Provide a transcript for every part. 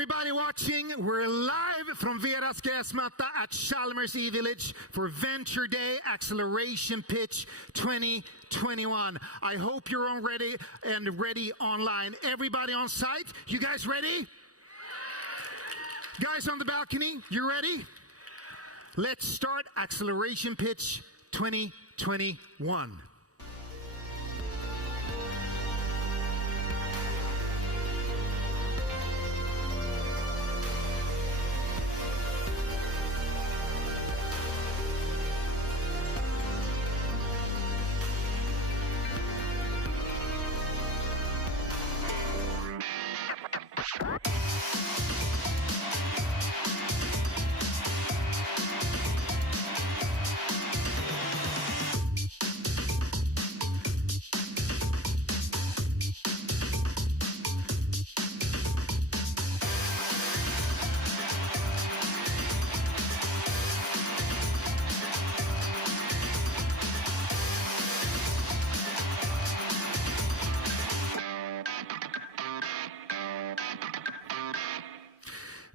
Everybody watching, we're live from Veras Gräsmatta at Chalmers E-Village for Venture Day Acceleration Pitch 2021. I hope you're all ready and ready online. Everybody on site, you guys ready? Guys on the balcony, you ready? Let's start Acceleration Pitch 2021.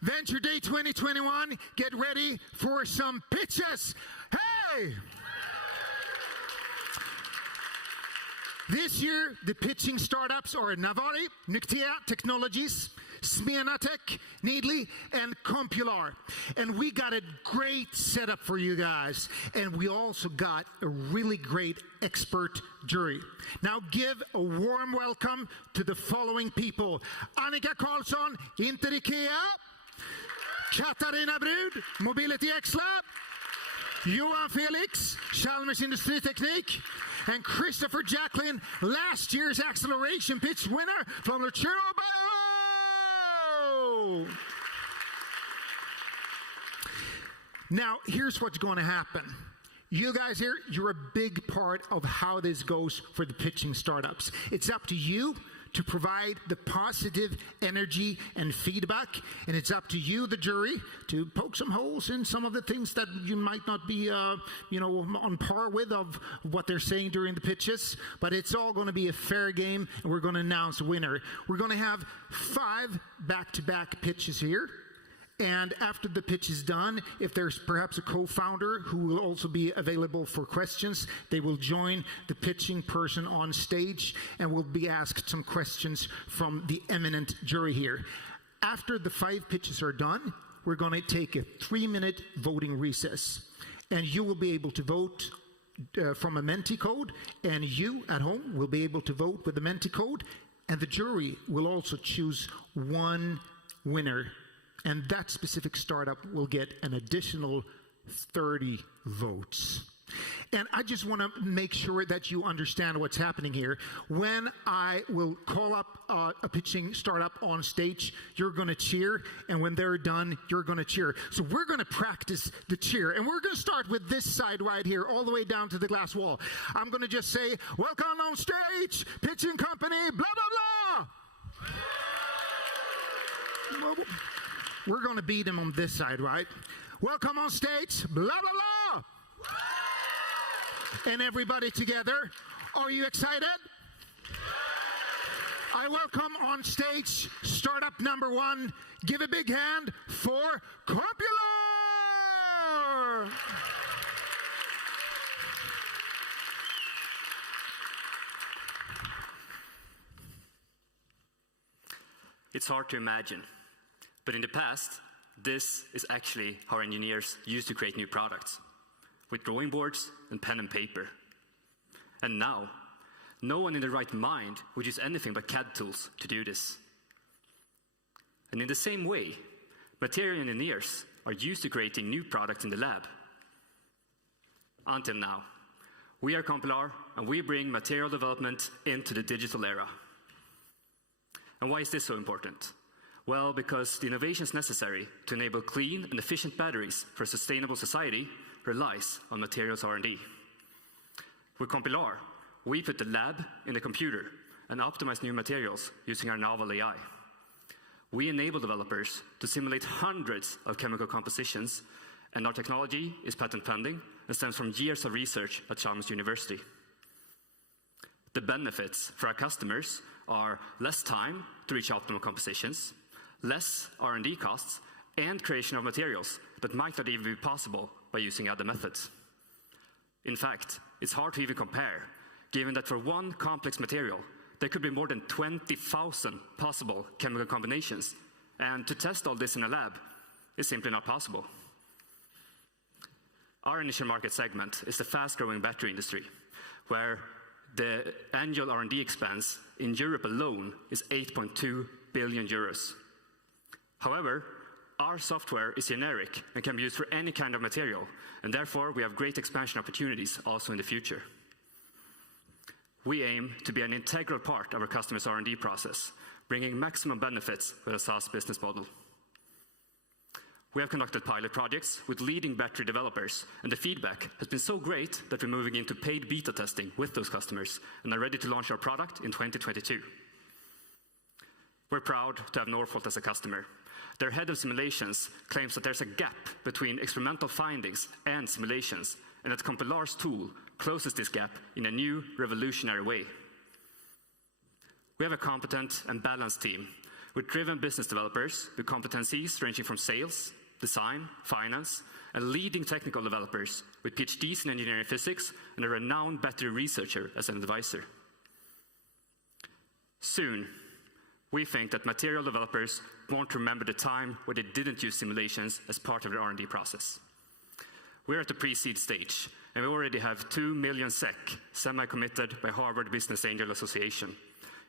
Venture Day 2021, get ready for some pitches. Hey! This year, the pitching startups are Navari, Nuktea Technologies, Smenatech, Needly, and Compular. And we got a great setup for you guys. And we also got a really great expert jury. Now give a warm welcome to the following people. Annika Karlsson, Inter IKEA. Katarina Brud, Mobility X Lab, Johan Felix, Chalmers Industriteknik, and Christopher Jacklin, last year's acceleration pitch winner from Lucero Bio. Now, here's what's going to happen. You guys here, you're a big part of how this goes for the pitching startups. It's up to you to provide the positive energy and feedback, and it's up to you, the jury, to poke some holes in some of the things that you might not be, on par with of what they're saying during the pitches. But it's all going to be a fair game, and we're going to announce a winner. We're going to have 5 back-to-back pitches here. And after the pitch is done, if there's perhaps a co-founder who will also be available for questions, they will join the pitching person on stage and will be asked some questions from the eminent jury here. After the 5 pitches are done, we're going to take a 3-minute voting recess. And you will be able to vote from a Menti code, and you at home will be able to vote with the Menti code, and the jury will also choose one winner. And that specific startup will get an additional 30 votes. And I just want to make sure that you understand what's happening here. When I will call up a pitching startup on stage, you're going to cheer. And when they're done, you're going to cheer. So we're going to practice the cheer. And we're going to start with this side right here, all the way down to the glass wall. I'm going to just say, welcome on stage, pitching company, blah, blah, blah. We're going to beat them on this side, right? Welcome on stage, blah, blah, blah. And everybody together. Are you excited? I welcome on stage startup number 1. Give a big hand for Compular. It's hard to imagine. But in the past, this is actually how engineers used to create new products, with drawing boards and pen and paper. And now, no one in their right mind would use anything but CAD tools to do this. And in the same way, material engineers are used to creating new products in the lab. Until now, we are Compular, and we bring material development into the digital era. And why is this so important? Well, because the innovations necessary to enable clean and efficient batteries for a sustainable society relies on materials R&D. With Compular, we put the lab in the computer and optimize new materials using our novel AI. We enable developers to simulate hundreds of chemical compositions, and our technology is patent pending and stems from years of research at Chalmers University. The benefits for our customers are less time to reach optimal compositions, less R&D costs, and creation of materials that might not even be possible by using other methods. In fact, it's hard to even compare, given that for one complex material, there could be more than 20,000 possible chemical combinations, and to test all this in a lab is simply not possible. Our initial market segment is the fast-growing battery industry, where the annual R&D expense in Europe alone is 8.2 billion euros. However, our software is generic and can be used for any kind of material, and therefore we have great expansion opportunities also in the future. We aim to be an integral part of our customers' R&D process, bringing maximum benefits with a SaaS business model. We have conducted pilot projects with leading battery developers, and the feedback has been so great that we're moving into paid beta testing with those customers and are ready to launch our product in 2022. We're proud to have Northvolt as a customer. Their head of simulations claims that there's a gap between experimental findings and simulations, and that Compilar's tool closes this gap in a new, revolutionary way. We have a competent and balanced team with driven business developers with competencies ranging from sales, design, finance, and leading technical developers with PhDs in engineering physics and a renowned battery researcher as an advisor. Soon, we think that material developers won't remember the time where they didn't use simulations as part of their R&D process. We're at the pre-seed stage, and we already have 2 million SEK semi-committed by Harvard Business Angel Association.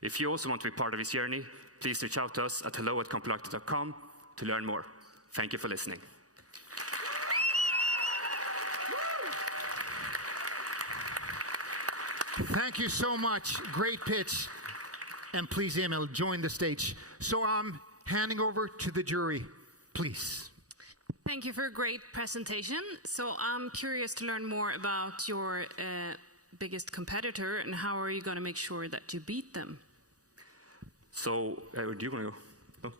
If you also want to be part of this journey, please reach out to us at hello@compilarctic.com to learn more. Thank you for listening. Thank you so much. Great pitch. And please, Emil, join the stage. So I'm handing over to the jury, please. Thank you for a great presentation. So I'm curious to learn more about your biggest competitor and how are you going to make sure that you beat them? So, do you want to go? No?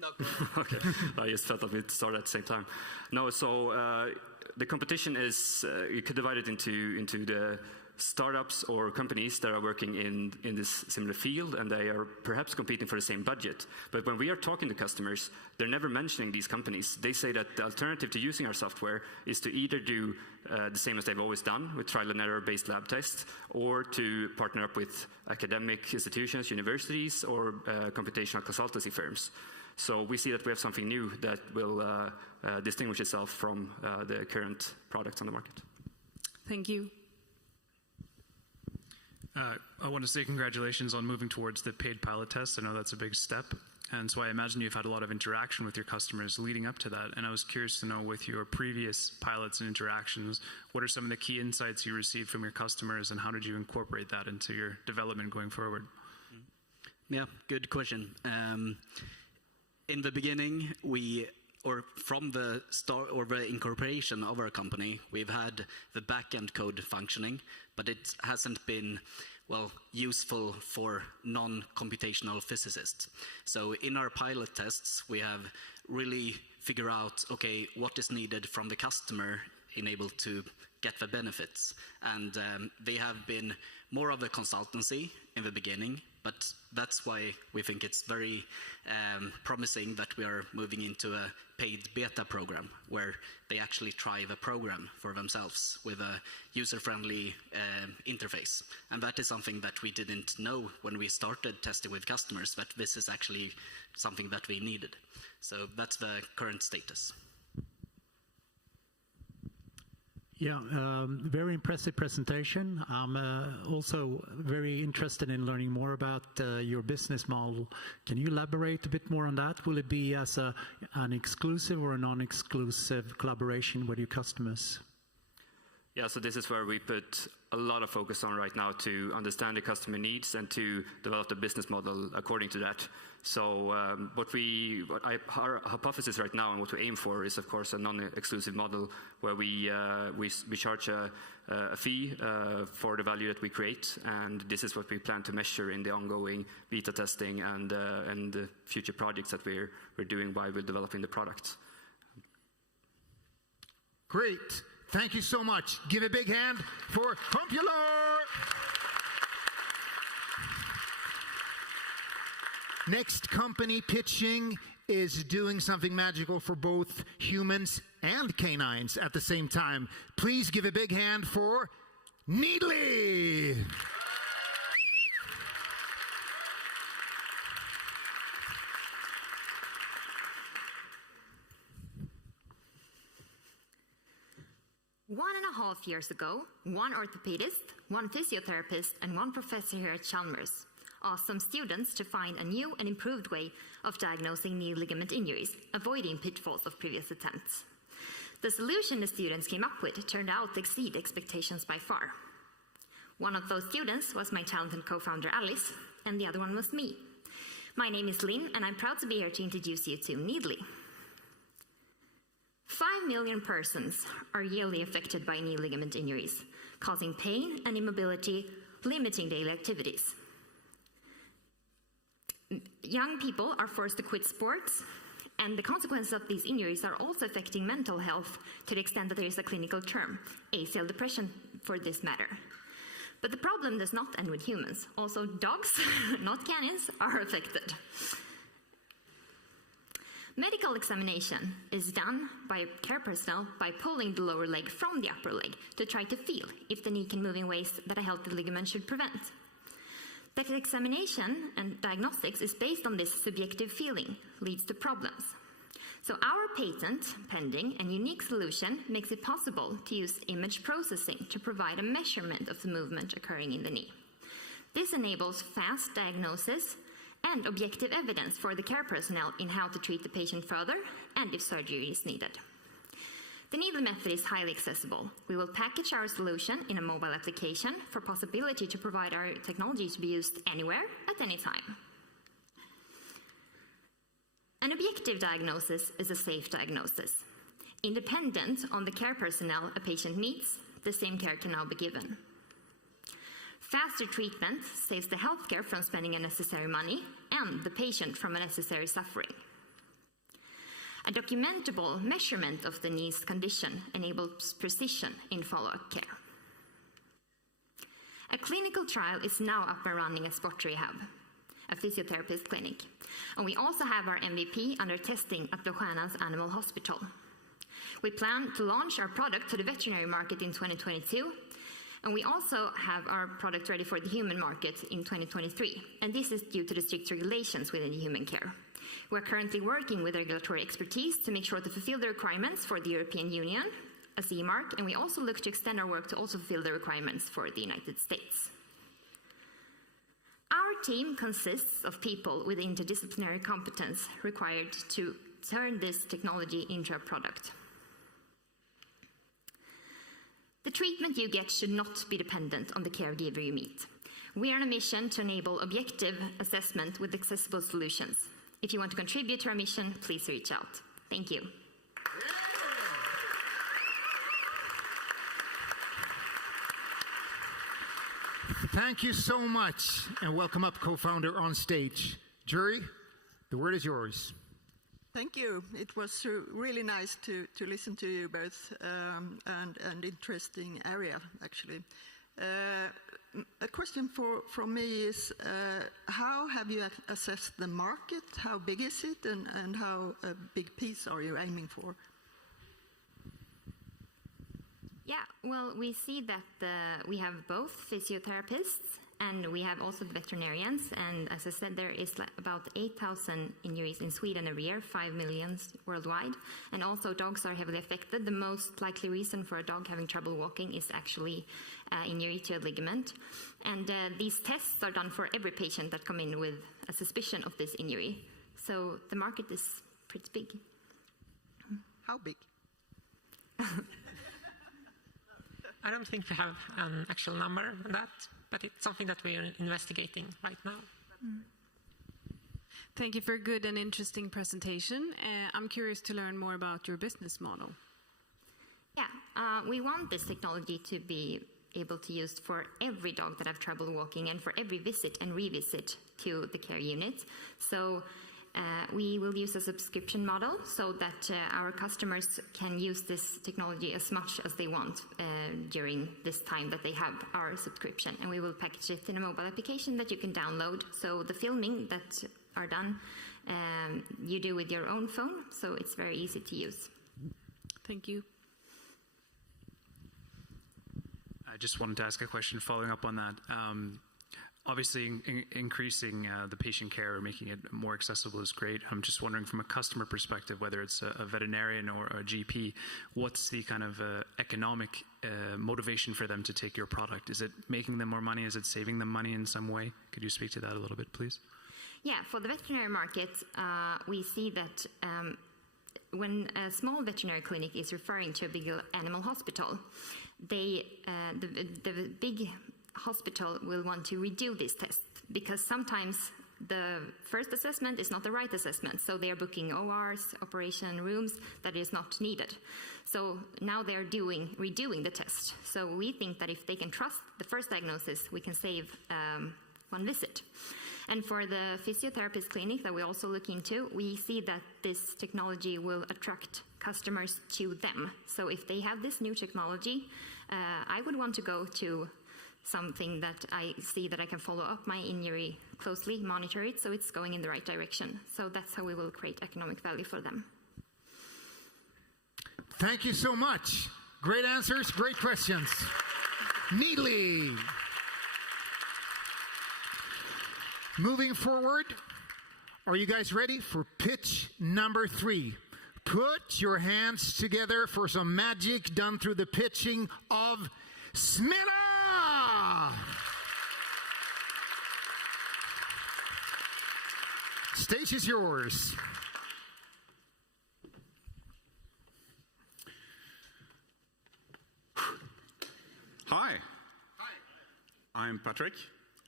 No. Okay, I just felt that we'd start at the same time. No, so the competition is, you could divide it into the startups or companies that are working in this similar field, and they are perhaps competing for the same budget. But when we are talking to customers, they're never mentioning these companies. They say that the alternative to using our software is to either do the same as they've always done with trial and error based lab tests, or to partner up with academic institutions, universities, or computational consultancy firms. So we see that we have something new that will distinguish itself from the current products on the market. Thank you. I want to say congratulations on moving towards the paid pilot test. I know that's a big step. And so I imagine you've had a lot of interaction with your customers leading up to that. And I was curious to know, with your previous pilots and interactions, what are some of the key insights you received from your customers, and how did you incorporate that into your development going forward? Yeah, good question. In the beginning, from the start or the incorporation of our company, we've had the back-end code functioning, but it hasn't been, well, useful for non-computational physicists. So in our pilot tests, we have really figured out, okay, what is needed from the customer in able to get the benefits. And they have been more of a consultancy in the beginning, but that's why we think it's very promising that we are moving into a paid beta program where they actually try the program for themselves with a user-friendly interface. And that is something that we didn't know when we started testing with customers, that this is actually something that we needed. So that's the current status. Yeah, very impressive presentation. I'm also very interested in learning more about your business model. Can you elaborate a bit more on that? Will it be as an exclusive or a non-exclusive collaboration with your customers? Yeah, so this is where we put a lot of focus on right now to understand the customer needs and to develop the business model according to that. So our hypothesis right now and what we aim for is, of course, a non-exclusive model where we charge a fee for the value that we create, and this is what we plan to measure in the ongoing beta testing and the future projects that we're doing while we're developing the product. Great. Thank you so much. Give a big hand for Compilar. Next company pitching is doing something magical for both humans and canines at the same time. Please give a big hand for Needly. One and a half years ago, one orthopedist, one physiotherapist, and one professor here at Chalmers asked some students to find a new and improved way of diagnosing knee ligament injuries, avoiding pitfalls of previous attempts. The solution the students came up with turned out to exceed expectations by far. One of those students was my talented co-founder Alice, and the other one was me. My name is Lynn, and I'm proud to be here to introduce you to Needly. 5 million persons are yearly affected by knee ligament injuries, causing pain and immobility, limiting daily activities. Young people are forced to quit sports, and the consequences of these injuries are also affecting mental health to the extent that there is a clinical term, ACL depression for this matter. But the problem does not end with humans. Also dogs, not canines, are affected. Medical examination is done by care personnel by pulling the lower leg from the upper leg to try to feel if the knee can move in ways that a healthy ligament should prevent. That examination and diagnostics is based on this subjective feeling leads to problems. So our patent pending and unique solution makes it possible to use image processing to provide a measurement of the movement occurring in the knee. This enables fast diagnosis and objective evidence for the care personnel in how to treat the patient further and if surgery is needed. The Needly method is highly accessible. We will package our solution in a mobile application for possibility to provide our technology to be used anywhere at any time. An objective diagnosis is a safe diagnosis. Independent on the care personnel a patient meets, the same care can now be given. Faster treatment saves the healthcare from spending unnecessary money and the patient from unnecessary suffering. A documentable measurement of the knee's condition enables precision in follow-up care. A clinical trial is now up and running at Sport Rehab, a physiotherapist clinic. And we also have our MVP under testing at Blå Stjärnans Animal Hospital. We plan to launch our product to the veterinary market in 2022. And we also have our product ready for the human market in 2023. And this is due to the strict regulations within the human care. We're currently working with regulatory expertise to make sure to fulfill the requirements for the European Union, a CE mark, and we also look to extend our work to also fulfill the requirements for the United States. Our team consists of people with interdisciplinary competence required to turn this technology into a product. The treatment you get should not be dependent on the caregiver you meet. We are on a mission to enable objective assessment with accessible solutions. If you want to contribute to our mission, please reach out. Thank you. Thank you so much, and welcome up, co-founder on stage. Jury, the word is yours. Thank you. It was really nice to listen to you both, and interesting area, actually. A question from me is, how have you assessed the market? How big is it, and how a big piece are you aiming for? Yeah, well, we see that we have both physiotherapists and we have also the veterinarians. And as I said, there is about 8,000 injuries in Sweden every year, 5 million worldwide. And also dogs are heavily affected. The most likely reason for a dog having trouble walking is actually injury to a ligament. And these tests are done for every patient that come in with a suspicion of this injury. So the market is pretty big. How big? I don't think we have an actual number on that, but it's something that we are investigating right now. Thank you for a good and interesting presentation. I'm curious to learn more about your business model. Yeah, we want this technology to be able to use for every dog that have trouble walking and for every visit and revisit to the care unit. So we will use a subscription model so that our customers can use this technology as much as they want during this time that they have our subscription. And we will package it in a mobile application that you can download. So the filming that are done, you do with your own phone, so it's very easy to use. Thank you. I just wanted to ask a question following up on that. Obviously, increasing the patient care or making it more accessible is great. I'm just wondering from a customer perspective, whether it's a veterinarian or a GP, what's the kind of economic motivation for them to take your product? Is it making them more money? Is it saving them money in some way? Could you speak to that a little bit, please? Yeah, for the veterinary market, we see that when a small veterinary clinic is referring to a big animal hospital, the big hospital will want to redo this test because sometimes the first assessment is not the right assessment, so they are booking ORs, operation rooms that is not needed. So now they're redoing the test. So we think that if they can trust the first diagnosis, we can save one visit. And for the physiotherapist clinic that we also look into, we see that this technology will attract customers to them. So if they have this new technology, I would want to go to something that I see that I can follow up my injury closely, monitor it, so it's going in the right direction. So that's how we will create economic value for them. Thank you so much. Great answers, great questions. Neatly. Moving forward, are you guys ready for pitch number 3? Put your hands together for some magic done through the pitching of Smilla! Stage is yours. Hi. I'm Patrick.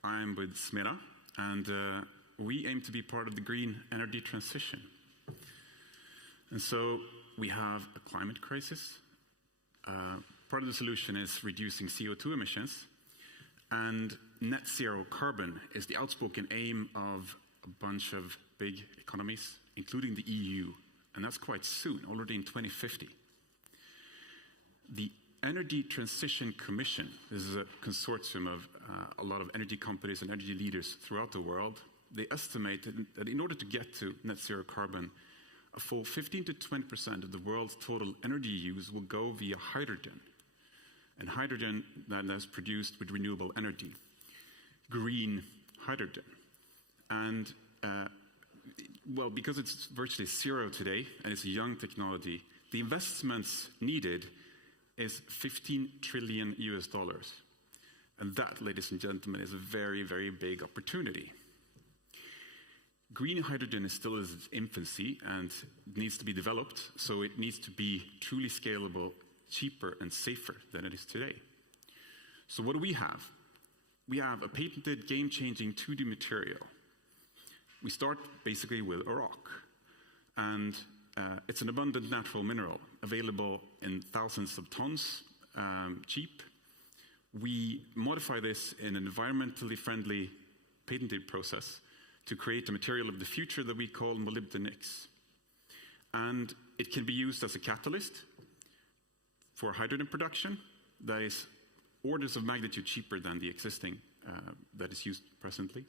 I'm with Smilla, and we aim to be part of the green energy transition. And so we have a climate crisis. Part of the solution is reducing CO2 emissions, and net zero carbon is the outspoken aim of a bunch of big economies, including the EU, and that's quite soon, already in 2050. The Energy Transition Commission, this is a consortium of a lot of energy companies and energy leaders throughout the world. They estimate that in order to get to net zero carbon, a full 15 to 20% of the world's total energy use will go via hydrogen. And hydrogen that is produced with renewable energy, green hydrogen. And well, because it's virtually zero today and it's a young technology, the investments needed is $15 trillion. And that, ladies and gentlemen, is a very, very big opportunity. Green hydrogen is still in its infancy and needs to be developed, so it needs to be truly scalable, cheaper and safer than it is today. So what do we have? We have a patented game-changing 2D material. We start basically with a rock, and it's an abundant natural mineral available in thousands of tons, cheap. We modify this in an environmentally friendly patented process to create a material of the future that we call molybdenix. And it can be used as a catalyst for hydrogen production that is orders of magnitude cheaper than the existing that is used presently.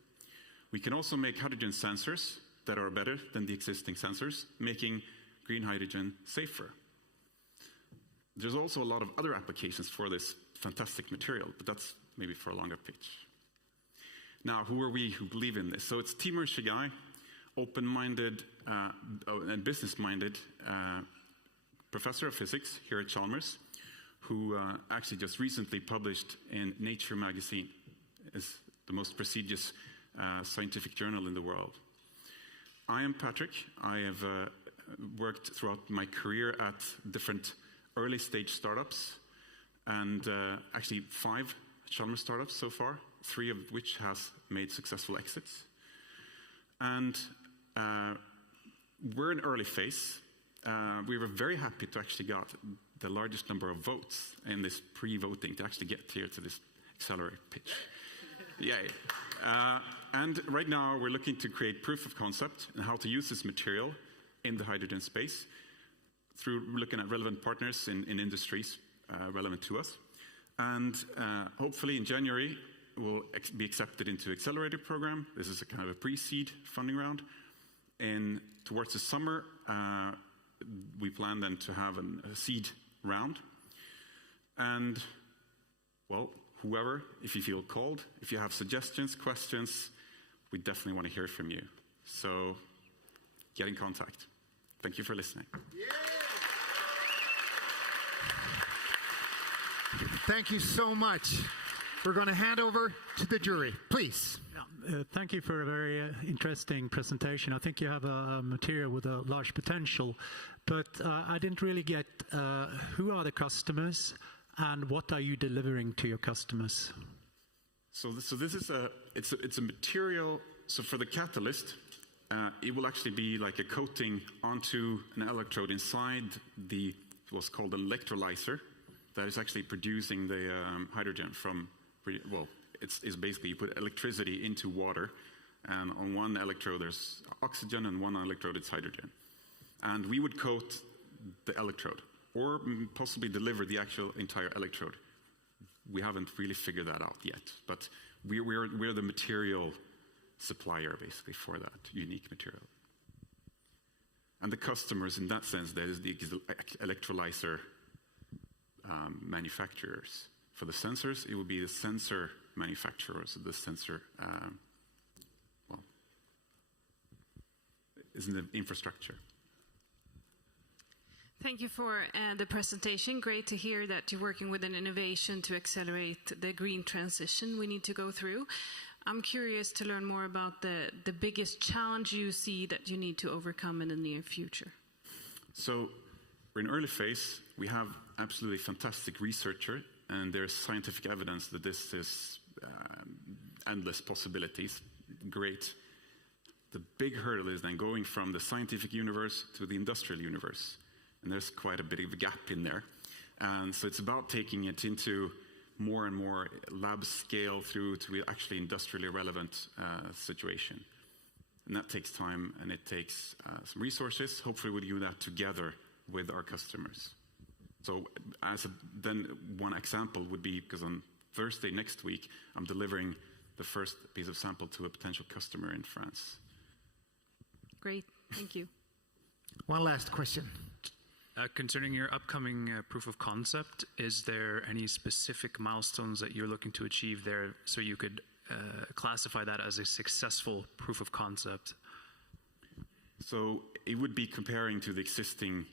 We can also make hydrogen sensors that are better than the existing sensors, making green hydrogen safer. There's also a lot of other applications for this fantastic material, but that's maybe for a longer pitch. Now, who are we who believe in this? So it's Timur Shigai, open-minded and business-minded professor of physics here at Chalmers, who actually just recently published in Nature magazine, is the most prestigious scientific journal in the world. I am Patrick. I have worked throughout my career at different early-stage startups, and actually 5 Chalmers startups so far, 3 of which has made successful exits. And we're in early phase. We were very happy to actually got the largest number of votes in this pre-voting to actually get here to this accelerate pitch. Yay. And right now we're looking to create proof of concept and how to use this material in the hydrogen space through looking at relevant partners in industries relevant to us. And hopefully in January, will be accepted into accelerator program. This is a kind of a pre-seed funding round. And towards the summer, we plan then to have a seed round. And, well, whoever, if you feel called, if you have suggestions, questions, we definitely want to hear from you. So get in contact. Thank you for listening. Thank you so much. We're going to hand over to the jury. Please. Thank you for a very interesting presentation. I think you have a material with a large potential, but I didn't really get who are the customers and what are you delivering to your customers? So this is it's a material. So for the catalyst, it will actually be like a coating onto an electrode inside what's called an electrolyzer that is actually producing the hydrogen from. Well, it's basically you put electricity into water, and on one electrode there's oxygen, and one electrode it's hydrogen. And we would coat the electrode, or possibly deliver the actual entire electrode. We haven't really figured that out yet, but we're the material supplier basically for that unique material. And the customers, in that sense, there is the electrolyzer manufacturers. For the sensors, it will be the sensor manufacturers, the sensor, is in the infrastructure. Thank you for the presentation. Great to hear that you're working with an innovation to accelerate the green transition we need to go through. I'm curious to learn more about the biggest challenge you see that you need to overcome in the near future. So we're in early phase. We have absolutely fantastic researchers, and there's scientific evidence that this is endless possibilities. Great. The big hurdle is then going from the scientific universe to the industrial universe. And there's quite a bit of a gap in there. And so it's about taking it into more and more lab scale through to actually industrially relevant situation. And that takes time, and it takes some resources. Hopefully we'll do that together with our customers. So then one example would be, because on Thursday next week, I'm delivering the first piece of sample to a potential customer in France. Great, thank you. One last question. Concerning your upcoming proof of concept, is there any specific milestones that you're looking to achieve there so you could classify that as a successful proof of concept? So it would be comparing to the existing,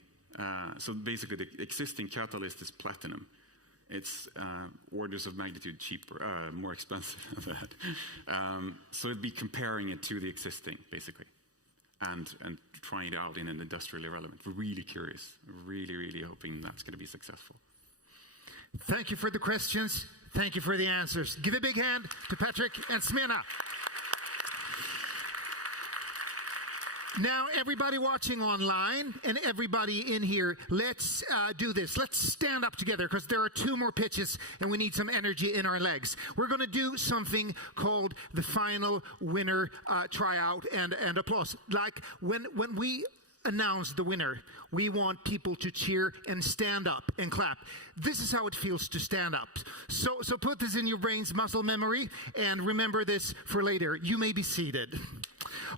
so basically the existing catalyst is platinum. It's orders of magnitude cheaper, more expensive than that. So it'd be comparing it to the existing, basically. And trying it out in an industrially relevant. We're really curious. Really, really hoping that's going to be successful. Thank you for the questions. Thank you for the answers. Give a big hand to Patrick and Smyrna. Now, everybody watching online and everybody in here, let's do this. Let's stand up together because there are 2 more pitches and we need some energy in our legs. We're going to do something called the final winner tryout and applause. Like when we announce the winner, we want people to cheer and stand up and clap. This is how it feels to stand up. So put this in your brain's muscle memory and remember this for later. You may be seated.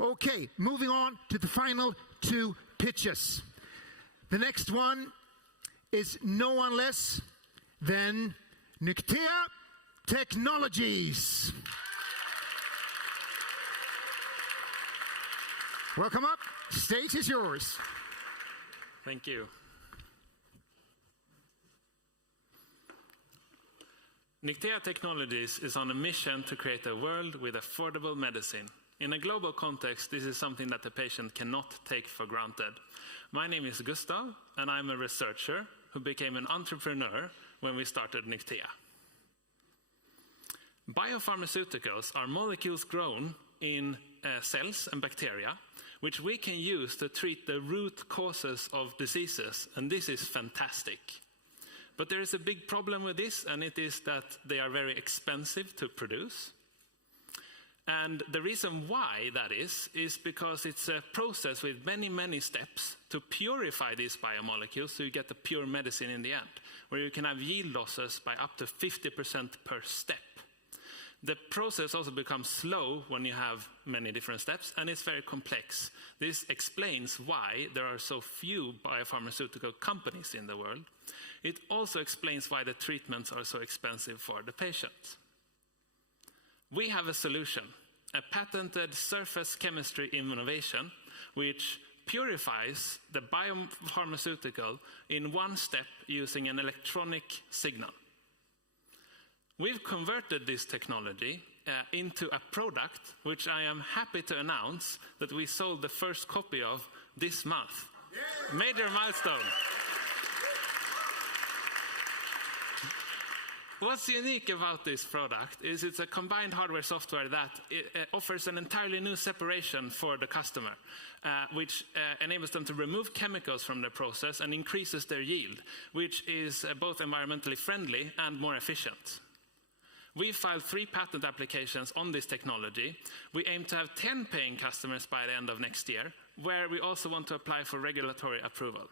Okay, moving on to the final 2 pitches. The next one is no one less than Nyktea Technologies. Welcome up. Stage is yours. Thank you. Nyktea Technologies is on a mission to create a world with affordable medicine. In a global context, this is something that the patient cannot take for granted. My name is Gustav, and I'm a researcher who became an entrepreneur when we started Nyktea. Biopharmaceuticals are molecules grown in cells and bacteria, which we can use to treat the root causes of diseases, and this is fantastic. But there is a big problem with this, and it is that they are very expensive to produce. And the reason why that is because it's a process with many, many steps to purify these biomolecules so you get the pure medicine in the end, where you can have yield losses by up to 50% per step. The process also becomes slow when you have many different steps, and it's very complex. This explains why there are so few biopharmaceutical companies in the world. It also explains why the treatments are so expensive for the patient. We have a solution, a patented surface chemistry innovation, which purifies the biopharmaceutical in one step using an electronic signal. We've converted this technology into a product which I am happy to announce that we sold the first copy of this month. Major milestone. What's unique about this product is it's a combined hardware-software that offers an entirely new separation for the customer, which enables them to remove chemicals from the process and increases their yield, which is both environmentally friendly and more efficient. We filed 3 patent applications on this technology. We aim to have 10 paying customers by the end of next year, where we also want to apply for regulatory approval.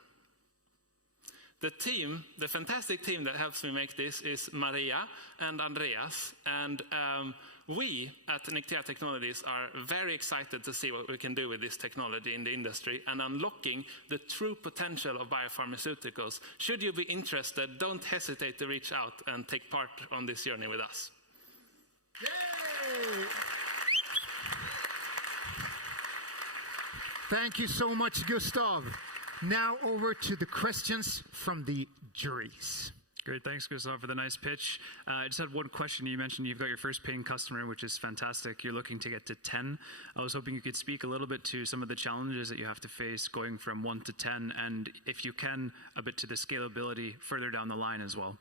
The team, the fantastic team that helps me make this is Maria and Andreas, and we at Nictea Technologies are very excited to see what we can do with this technology in the industry and unlocking the true potential of biopharmaceuticals. Should you be interested, don't hesitate to reach out and take part on this journey with us. Yay! Thank you so much, Gustav. Now over to the questions from the juries. Great, thanks, Gustav, for the nice pitch. I just had one question. You mentioned you've got your first paying customer, which is fantastic. You're looking to get to 10. I was hoping you could speak a little bit to some of the challenges that you have to face going from 1 to 10, and if you can, a bit to the scalability further down the line as well.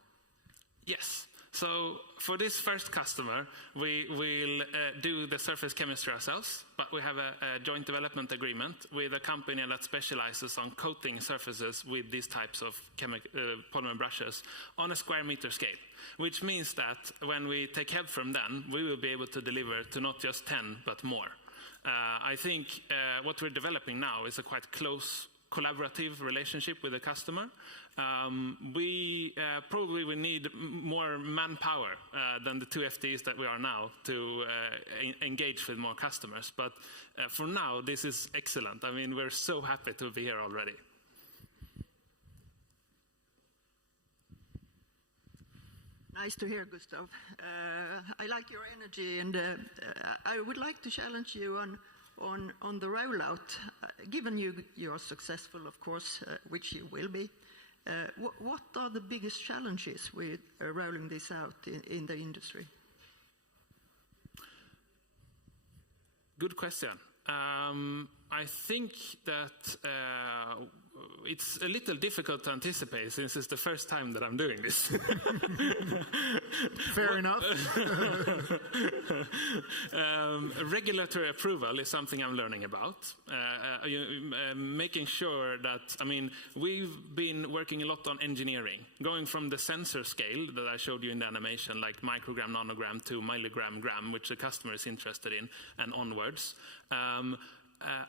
Yes. So for this first customer, we will do the surface chemistry ourselves, but we have a joint development agreement with a company that specializes on coating surfaces with these types of polymer brushes on a square meter scale, which means that when we take help from them, we will be able to deliver to not just 10, but more. I think what we're developing now is a quite close collaborative relationship with the customer. We probably will need more manpower than the 2 FTEs that we are now to engage with more customers. But for now, this is excellent. I mean, we're so happy to be here already. Nice to hear, Gustav. I like your energy, and I would like to challenge you on the rollout. Given you are successful, of course, which you will be, what are the biggest challenges with rolling this out in the industry? Good question. I think that it's a little difficult to anticipate since it's the first time that I'm doing this. Fair enough. Regulatory approval is something I'm learning about. Making sure that, I mean, we've been working a lot on engineering, going from the sensor scale that I showed you in the animation, like microgram, nanogram to milligram, gram, which the customer is interested in, and onwards.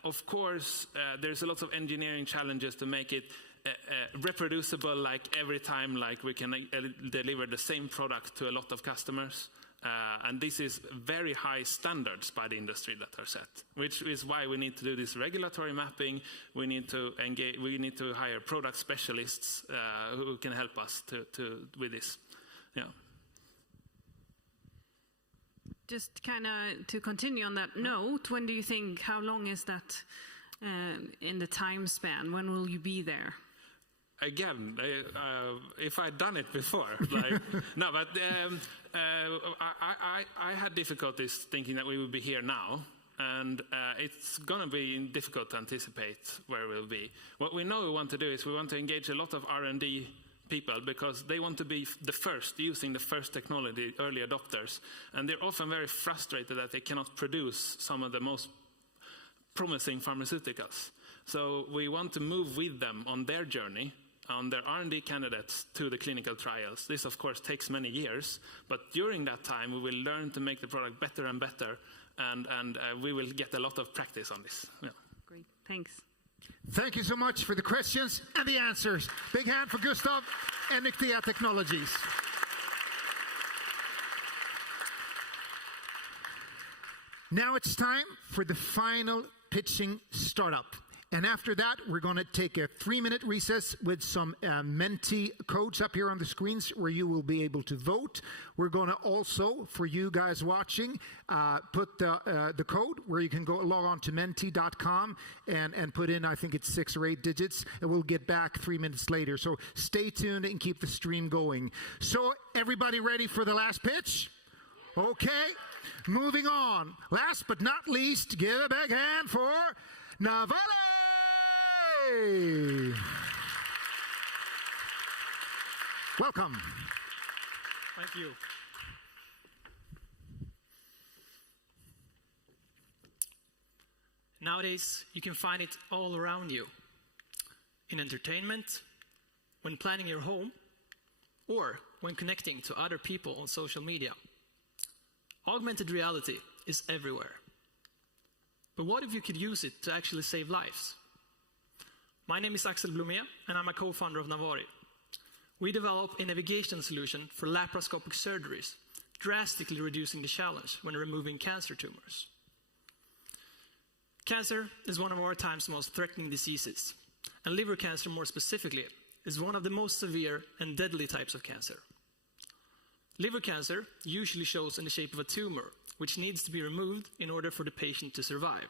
Of course, there's a lot of engineering challenges to make it reproducible, like every time, like we can deliver the same product to a lot of customers. And this is very high standards by the industry that are set, which is why we need to do this regulatory mapping. We need to engage. We need to hire product specialists who can help us with this. Yeah. Just kind of to continue on that note, when do you think, how long is that in the time span? When will you be there? Again, if I'd done it before, like, no, but I had difficulties thinking that we would be here now, and it's going to be difficult to anticipate where we'll be. What we know we want to do is we want to engage a lot of R&D people because they want to be the first, using the first technology, early adopters, and they're often very frustrated that they cannot produce some of the most promising pharmaceuticals. So we want to move with them on their journey, on their R&D candidates to the clinical trials. This, of course, takes many years, but during that time we will learn to make the product better and better, and we will get a lot of practice on this. Yeah. Great, thanks. Thank you so much for the questions and the answers. Big hand for Gustav and Nictea Technologies. Now it's time for the final pitching startup. And after that, we're going to take a 3-minute recess with some Menti codes up here on the screens where you will be able to vote. We're going to also, for you guys watching, put the code where you can go log on to menti.com and put in, I think it's 6 or 8 digits, and we'll get back 3 minutes later. So stay tuned and keep the stream going. So everybody ready for the last pitch? Okay, moving on. Last but not least, give a big hand for Navarre! Welcome. Thank you. Nowadays, you can find it all around you. In entertainment, when planning your home, or when connecting to other people on social media. Augmented reality is everywhere. But what if you could use it to actually save lives? My name is Axel Blomé, and I'm a co-founder of Navari. We develop a navigation solution for laparoscopic surgeries, drastically reducing the challenge when removing cancer tumors. Cancer is one of our time's most threatening diseases, and liver cancer more specifically is one of the most severe and deadly types of cancer. Liver cancer usually shows in the shape of a tumor, which needs to be removed in order for the patient to survive.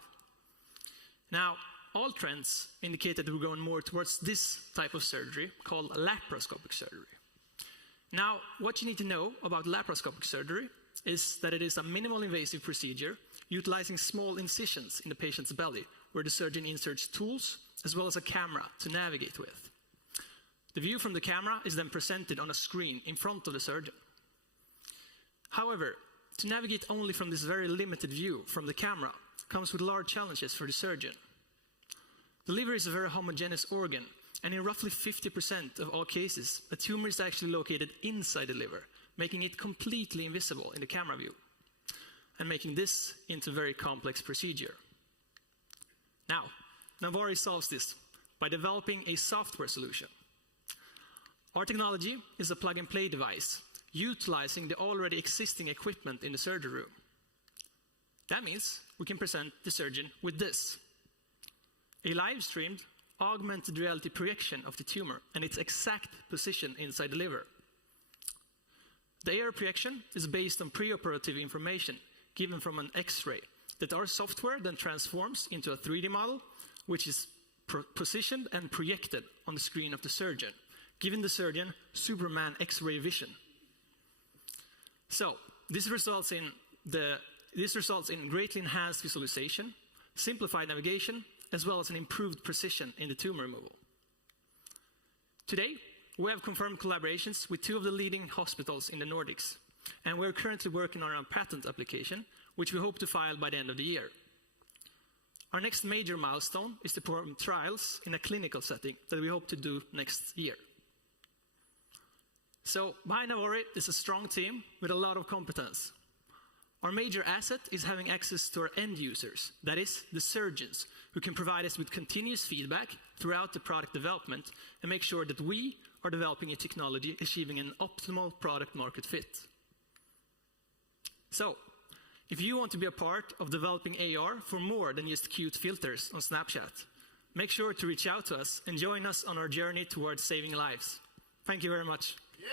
Now, all trends indicate that we're going more towards this type of surgery called laparoscopic surgery. Now, what you need to know about laparoscopic surgery is that it is a minimal invasive procedure utilizing small incisions in the patient's belly where the surgeon inserts tools as well as a camera to navigate with. The view from the camera is then presented on a screen in front of the surgeon. However, to navigate only from this very limited view from the camera comes with large challenges for the surgeon. The liver is a very homogeneous organ, and in roughly 50% of all cases, a tumor is actually located inside the liver, making it completely invisible in the camera view, and making this into a very complex procedure. Now, Navari solves this by developing a software solution. Our technology is a plug-and-play device, utilizing the already existing equipment in the surgery room. That means we can present the surgeon with this. A live-streamed, augmented reality projection of the tumor and its exact position inside the liver. The AR projection is based on preoperative information given from an X-ray that our software then transforms into a 3D model, which is positioned and projected on the screen of the surgeon, giving the surgeon Superman X-ray vision. So, this results in greatly enhanced visualization, simplified navigation, as well as an improved precision in the tumor removal. Today, we have confirmed collaborations with 2 of the leading hospitals in the Nordics, and we're currently working on a patent application, which we hope to file by the end of the year. Our next major milestone is to perform trials in a clinical setting that we hope to do next year. So, behind Navari is a strong team with a lot of competence. Our major asset is having access to our end users, that is, the surgeons, who can provide us with continuous feedback throughout the product development and make sure that we are developing a technology achieving an optimal product market fit. So, if you want to be a part of developing AR for more than just cute filters on Snapchat, make sure to reach out to us and join us on our journey towards saving lives. Thank you very much. Yeah.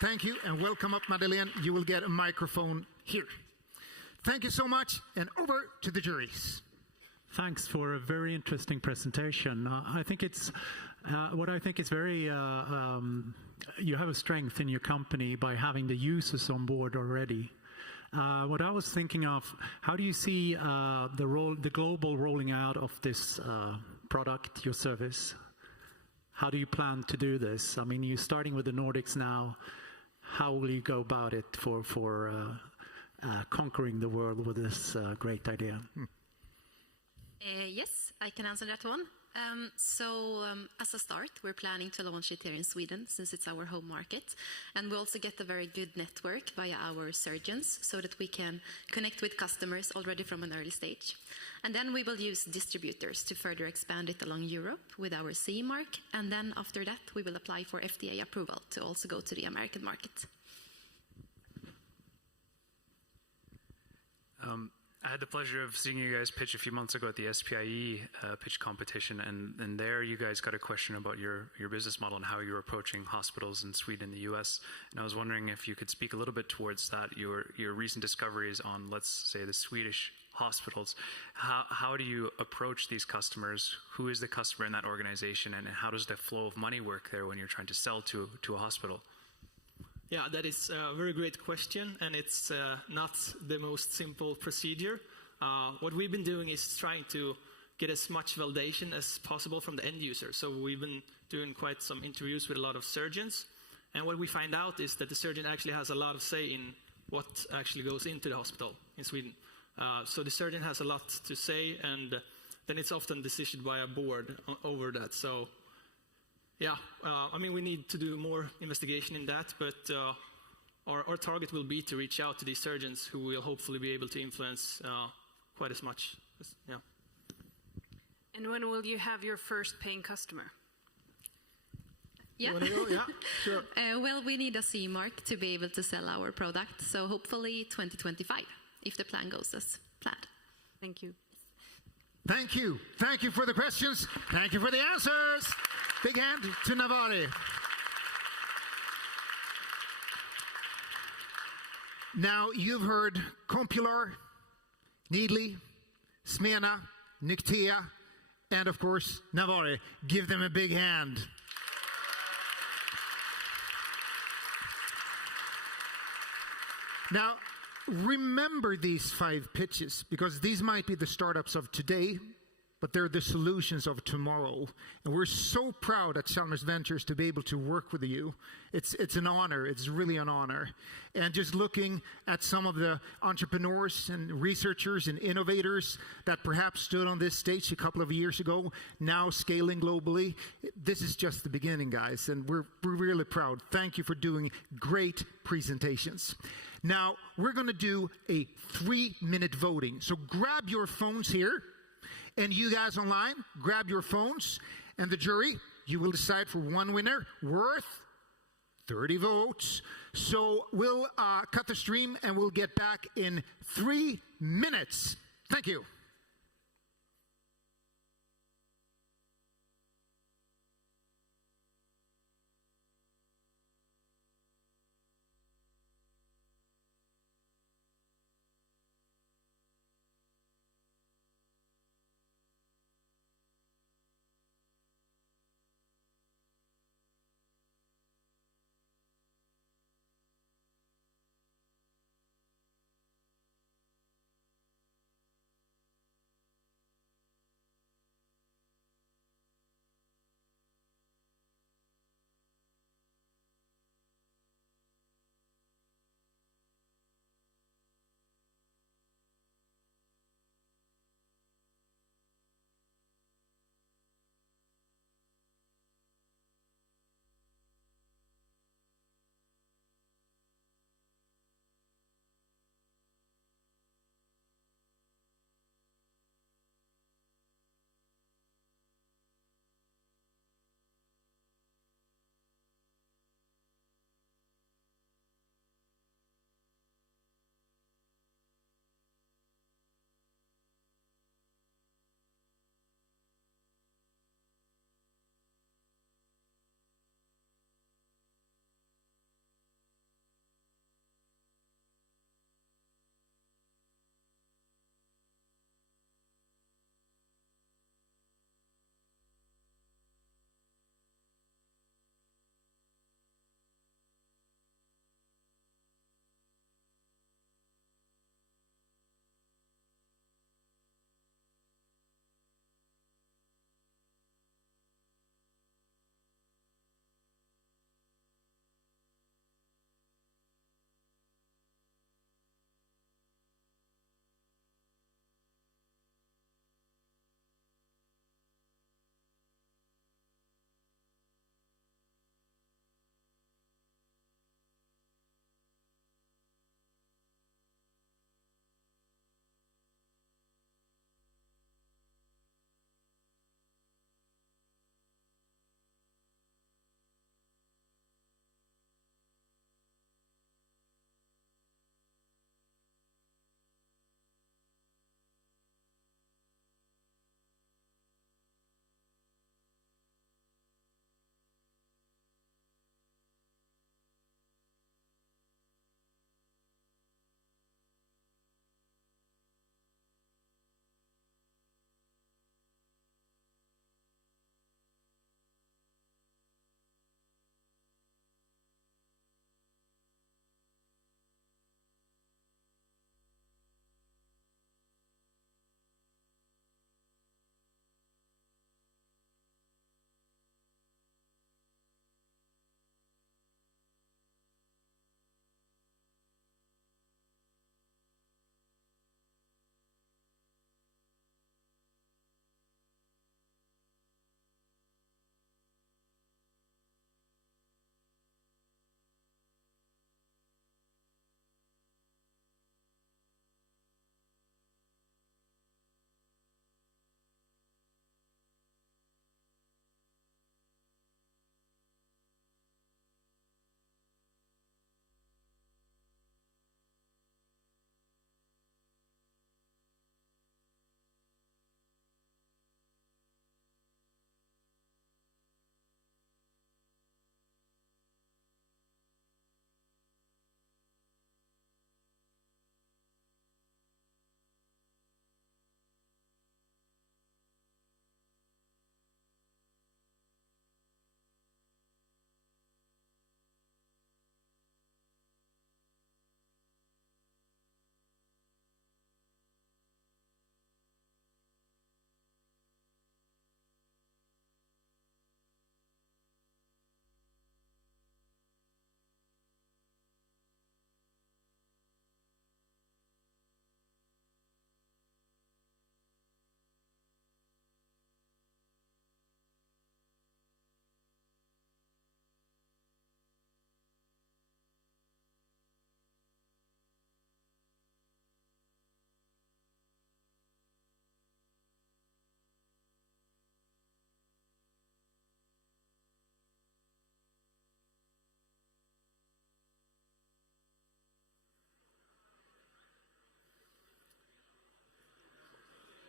Thank you, and welcome up, Madeleine. You will get a microphone here. Thank you so much, and over to the juries. Thanks for a very interesting presentation. I think it's what I think is very. You have a strength in your company by having the users on board already. What I was thinking of, how do you see the global rolling out of this product, your service? How do you plan to do this? I mean, you're starting with the Nordics now. How will you go about it for conquering the world with this great idea? Yes, I can answer that one. As a start, we're planning to launch it here in Sweden since it's our home market. And we also get a very good network via our surgeons so that we can connect with customers already from an early stage. And then we will use distributors to further expand it along Europe with our CE mark. And then after that, we will apply for FDA approval to also go to the American market. I had the pleasure of seeing you guys pitch a few months ago at the SPIE pitch competition, and there you guys got a question about your business model and how you're approaching hospitals in Sweden and the US. And I was wondering if you could speak a little bit towards that, your recent discoveries on, let's say, the Swedish hospitals. How do you approach these customers? Who is the customer in that organization, and how does the flow of money work there when you're trying to sell to a hospital? Yeah, that is a very great question, and it's not the most simple procedure. What we've been doing is trying to get as much validation as possible from the end user. So we've been doing quite some interviews with a lot of surgeons, and what we find out is that the surgeon actually has a lot of say in what actually goes into the hospital in Sweden. So the surgeon has a lot to say, and then it's often decision by a board over that. So yeah, I mean, we need to do more investigation in that, but our target will be to reach out to these surgeons who will hopefully be able to influence quite as much. Yeah. And when will you have your first paying customer? Yeah. You wanna go? Yeah, sure. Well, we need a CE mark to be able to sell our product, so hopefully 2025, if the plan goes as planned. Thank you. Thank you. Thank you for the questions. Thank you for the answers. Big hand to Navari. Now, you've heard Compular, Needly, Smena, Nictea, and of course, Navari. Give them a big hand. Now, remember these 5 pitches, because these might be the startups of today, but they're the solutions of tomorrow. And we're so proud at Chalmers Ventures to be able to work with you. It's an honor. It's really an honor. And just looking at some of the entrepreneurs and researchers and innovators that perhaps stood on this stage a couple of years ago, now scaling globally, this is just the beginning, guys. And we're really proud. Thank you for doing great presentations. Now, we're going to do a 3-minute voting. So grab your phones here. And you guys online, grab your phones. And the jury, you will decide for one winner worth 30 votes. So we'll cut the stream and we'll get back in 3 minutes. Thank you.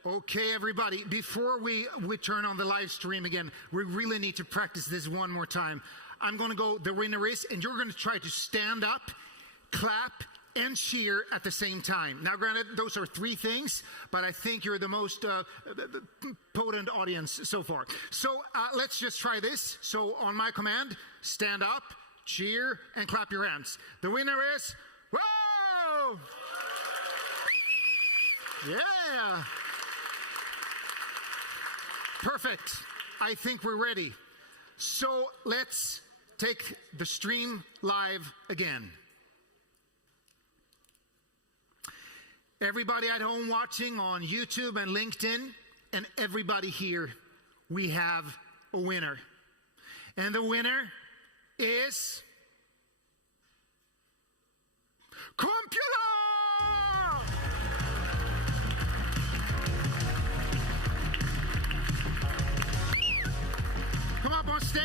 Okay, everybody, before we turn on the live stream again, we really need to practice this one more time. I'm going to go, the winner is, and you're going to try to stand up, clap, and cheer at the same time. Now, granted, those are 3 things, but I think you're the most potent audience so far. So let's just try this. So on my command, stand up, cheer, and clap your hands. The winner is, whoa! Yeah! Perfect. I think we're ready. So let's take the stream live again. Everybody at home watching on YouTube and LinkedIn, and everybody here, we have a winner. And the winner is Compula! Come up on stage.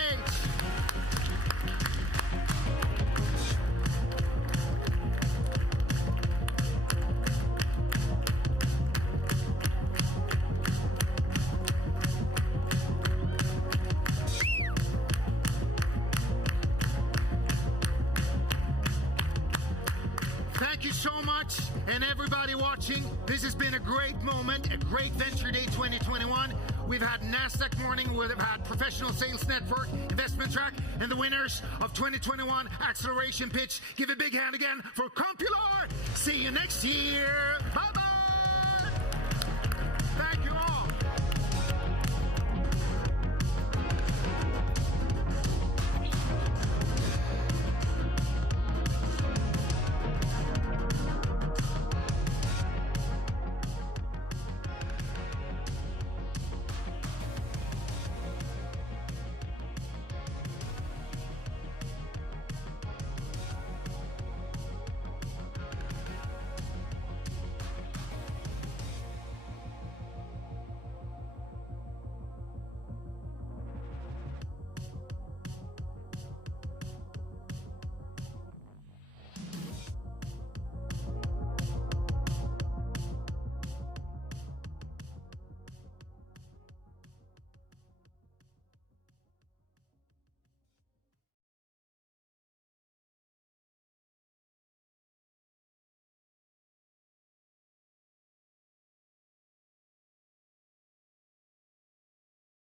Thank you so much, and everybody watching. This has been a great moment, a great Venture Day 2021. We've had NASDAQ Morning, we've had Professional Sales Network, Investment Track, and the winners of 2021 Acceleration Pitch. Give a big hand again for Compular. See you next year. Bye-bye.